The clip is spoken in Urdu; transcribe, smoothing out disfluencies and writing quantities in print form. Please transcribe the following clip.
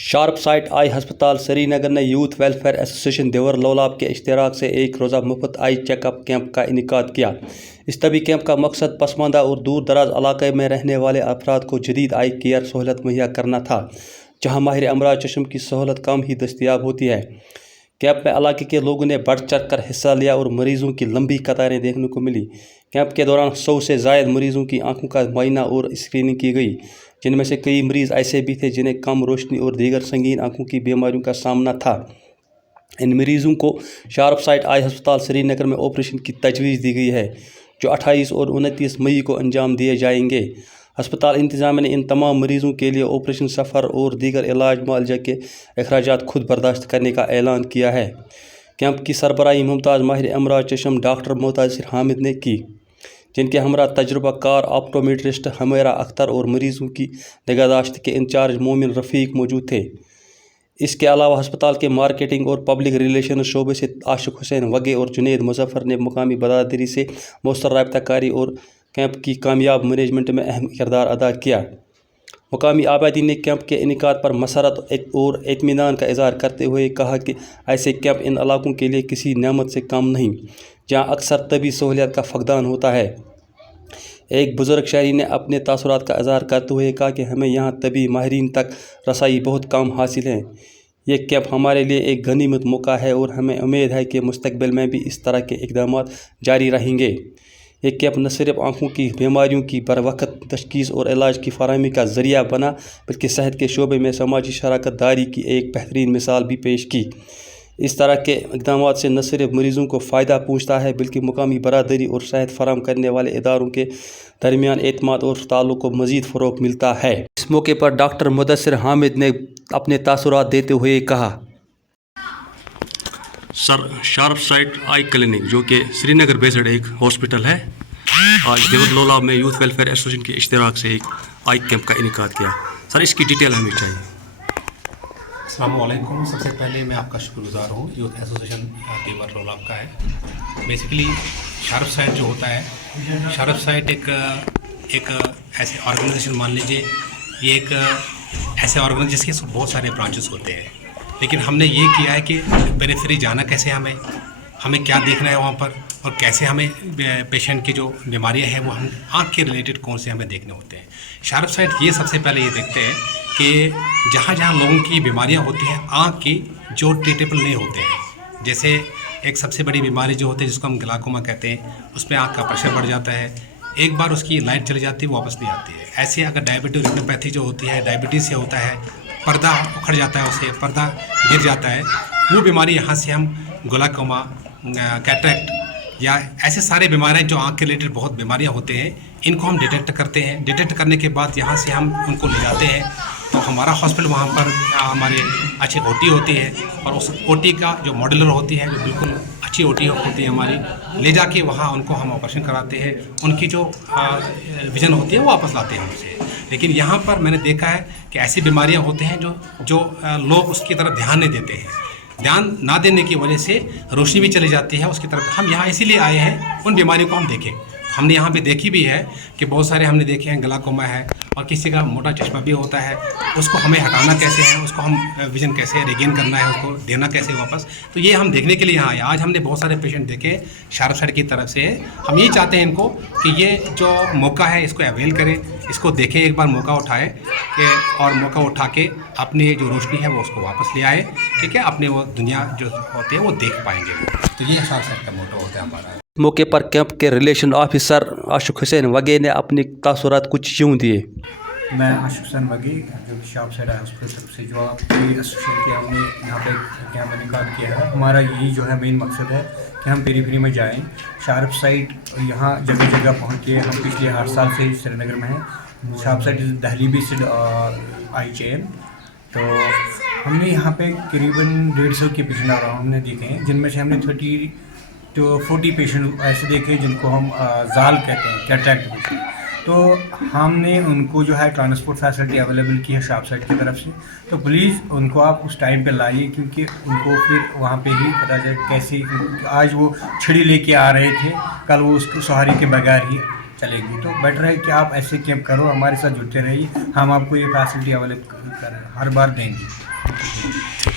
شارپ سائٹ آئی ہسپتال سری نگر نے یوتھ ویلفیئر ایسوسیشن دیور لولاب کے اشتراک سے ایک روزہ مفت آئی چیک اپ کیمپ کا انعقاد کیا۔ اس طبی کیمپ کا مقصد پسماندہ اور دور دراز علاقے میں رہنے والے افراد کو جدید آئی کیئر سہولت مہیا کرنا تھا، جہاں ماہر امراض چشم کی سہولت کم ہی دستیاب ہوتی ہے۔ کیمپ میں علاقے کے لوگوں نے بڑھ چڑھ کر حصہ لیا اور مریضوں کی لمبی قطاریں دیکھنے کو ملی۔ کیمپ کے دوران 100 سے زائد مریضوں کی آنکھوں کا معائنہ اور اسکریننگ کی گئی، جن میں سے کئی مریض ایسے بھی تھے جنہیں کم روشنی اور دیگر سنگین آنکھوں کی بیماریوں کا سامنا تھا۔ ان مریضوں کو شارپ سائٹ آئی ہسپتال سری نگر میں آپریشن کی تجویز دی گئی ہے، جو 28 اور 29 مئی کو انجام دیے جائیں گے۔ ہسپتال انتظامیہ نے ان تمام مریضوں کے لیے آپریشن، سفر اور دیگر علاج معالجہ کے اخراجات خود برداشت کرنے کا اعلان کیا ہے۔ کیمپ کی سربراہی ممتاز ماہر امراض چشم ڈاکٹر متاثر حامد نے کی، جن کے ہمراہ تجربہ کار آپٹومیٹرسٹ حمیرہ اختر اور مریضوں کی نگہداشت کے انچارج مومن رفیق موجود تھے۔ اس کے علاوہ ہسپتال کے مارکیٹنگ اور پبلک ریلیشنز شعبے سے عاشق حسین وگے اور جنید مظفر نے مقامی برادری سے مؤثر رابطہ کاری اور کیمپ کی کامیاب مینجمنٹ میں اہم کردار ادا کیا۔ مقامی آبادی نے کیمپ کے انعقاد پر مسرت اور اطمینان کا اظہار کرتے ہوئے کہا کہ ایسے کیمپ ان علاقوں کے لیے کسی نعمت سے کم نہیں، جہاں اکثر طبی سہولیات کا فقدان ہوتا ہے۔ ایک بزرگ شہری نے اپنے تاثرات کا اظہار کرتے ہوئے کہا کہ ہمیں یہاں طبی ماہرین تک رسائی بہت کم حاصل ہے۔ یہ کیمپ ہمارے لیے ایک غنیمت موقع ہے اور ہمیں امید ہے کہ مستقبل میں بھی اس طرح کے اقدامات جاری رہیں گے۔ یہ کیمپ نہ صرف آنکھوں کی بیماریوں کی بروقت تشخیص اور علاج کی فراہمی کا ذریعہ بنا، بلکہ صحت کے شعبے میں سماجی شراکت داری کی ایک بہترین مثال بھی پیش کی۔ اس طرح کے اقدامات سے نہ صرف مریضوں کو فائدہ پہنچتا ہے، بلکہ مقامی برادری اور صحت فراہم کرنے والے اداروں کے درمیان اعتماد اور تعلق کو مزید فروغ ملتا ہے۔ اس موقع پر ڈاکٹر متاثر حامد نے اپنے تاثرات دیتے ہوئے کہا: سر، شارپ سائٹ آئی کلینک، جو کہ سری نگر بیسڈ ایک ہاسپٹل ہے، آج دیور لولاب میں یوتھ ویلفیئر ایسوسیشن کے اشتراک سے ایک آئی کیمپ کا انعقاد کیا۔ سر، اس کی ڈیٹیل ہمیں چاہیے۔ السلام علیکم۔ سب سے پہلے میں آپ کا شکر گزار ہوں، یوتھ ایسوسیشن دیور لولاب کا ہے۔ بیسیکلی شارپ سائٹ جو ہوتا ہے، شارپ سائٹ ایک ایسے آرگنائزیشن، مان لیجیے یہ ایک ایسے آرگنائزیشن جس کے بہت سارے برانچز ہوتے ہیں، لیکن ہم نے یہ کیا ہے کہ پیریفری جانا کیسے، ہمیں کیا دیکھنا ہے وہاں پر، اور کیسے ہمیں پیشنٹ کی جو بیماریاں ہیں وہ ہم آنکھ کے ریلیٹڈ کون سے ہمیں دیکھنے ہوتے ہیں۔ شارپ سائٹ یہ سب سے پہلے یہ دیکھتے ہیں کہ جہاں جہاں لوگوں کی بیماریاں ہوتی ہیں آنکھ کی، جو ٹریٹیبل نہیں ہوتے ہیں، جیسے ایک سب سے بڑی بیماری جو ہوتی ہے جس کو ہم گلاکوما کہتے ہیں، اس میں آنکھ کا پریشر بڑھ جاتا ہے، ایک بار اس کی لائٹ چلی جاتی ہے واپس نہیں آتی ہے۔ ایسے اگر ڈائبٹی ریٹینوپیتھی جو ہوتی ہے، ڈائبٹیز سے ہوتا ہے، پردہ اکھڑ جاتا ہے، اسے پردہ گر جاتا ہے، وہ بیماری یہاں سے ہم گلاکوما، کیٹریکٹ یا ایسے سارے بیماریاں جو آنکھ کے ریلیٹڈ بہت بیماریاں ہوتے ہیں، ان کو ہم ڈیٹیکٹ کرتے ہیں۔ ڈیٹیکٹ کرنے کے بعد یہاں سے ہم ان کو لے جاتے ہیں، تو ہمارا ہاسپٹل وہاں پر ہمارے اچھی او ٹی ہوتی ہے، اور اس او ٹی کا جو ماڈولر ہوتی ہے، جو بالکل اچھی او ٹی ہوتی ہے ہماری، لے جا کے وہاں ان کو ہم آپریشن کراتے ہیں، ان کی جو ویژن ہوتی ہے وہ واپس لاتے ہیں ہم سے۔ لیکن یہاں پر میں نے دیکھا ہے کہ ایسی بیماریاں ہوتی ہیں جو لوگ اس کی طرف دھیان نہیں دیتے ہیں۔ دھیان نہ دینے کی وجہ سے روشنی بھی چلی جاتی ہے اس کی طرف۔ ہم یہاں اسی لیے آئے ہیں ان بیماریوں کو ہم دیکھیں۔ ہم نے یہاں پہ دیکھی بھی ہے کہ بہت سارے ہم نے دیکھے ہیں، گلاکوما ہے، اور کسی کا موٹا چشمہ بھی ہوتا ہے، اس کو ہمیں ہٹانا کیسے ہے، اس کو ہم ویژن کیسے ریگین کرنا ہے، اس کو دینا کیسے واپس، تو یہ ہم دیکھنے کے لیے یہاں آئے۔ آج ہم نے بہت سارے پیشنٹ دیکھے شارپ سائٹ کی طرف سے۔ ہم یہ چاہتے ہیں ان کو کہ یہ جو موقع ہے اس کو اویل کریں، اس کو دیکھیں، ایک بار موقع اٹھائے اور موقع اٹھا کے اپنی جو روشنی ہے وہ اس کو واپس لے آئے، ٹھیک ہے، اپنے وہ دنیا جو ہوتی ہے وہ دیکھ پائیں گے۔ تو یہ شارپ سائٹ کا موٹو ہوتا ہے ہمارا۔ موقع پر کیمپ کے ریلیشن آفیسر عاشق حسین وگے نے اپنے تاثرات کچھ یوں دیے: میں عاشق حسین وگے، جو شارپ سائٹ ہاسپٹل سے جو آپ کی ایسوسیشن کے ہم نے یہاں پہ کیمپ انعقاد کیا ہے، ہمارا یہی جو ہے مین مقصد ہے کہ ہم پیری میں جائیں۔ شارپ سائٹ یہاں جگہ جگہ پہنچ کے ہم پچھلے 8 سال سے سری نگر میں ہیں۔ Sharp sight Delhi based eye chain, تو ہم نے یہاں پہ قریباً 150 کے پیشنٹ ہم نے دیکھے ہیں، جن میں سے ہم نے 30 to 40 پیشنٹ ایسے دیکھے جن کو ہم زال کہتے ہیں، کیٹریکٹ پیشنٹ۔ تو ہم نے ان کو جو ہے ٹرانسپورٹ فیسلٹی اویلیبل کی ہے شارپ سائٹ کی طرف سے، تو پلیز ان کو آپ اس ٹائم پہ لائیے، کیونکہ ان کو پھر وہاں پہ ہی پتہ چلے کیسے آج وہ چھڑی لے کے آ رہے تھے، کل وہ اس کو سہاری کے بغیر ہی چلے گی۔ تو بیٹر ہے کہ آپ ایسے کیمپ کرو، ہمارے ساتھ جڑتے رہیے، ہم آپ کو یہ فیسلٹی اویلیبل ہر بار دیں گے۔ ہے.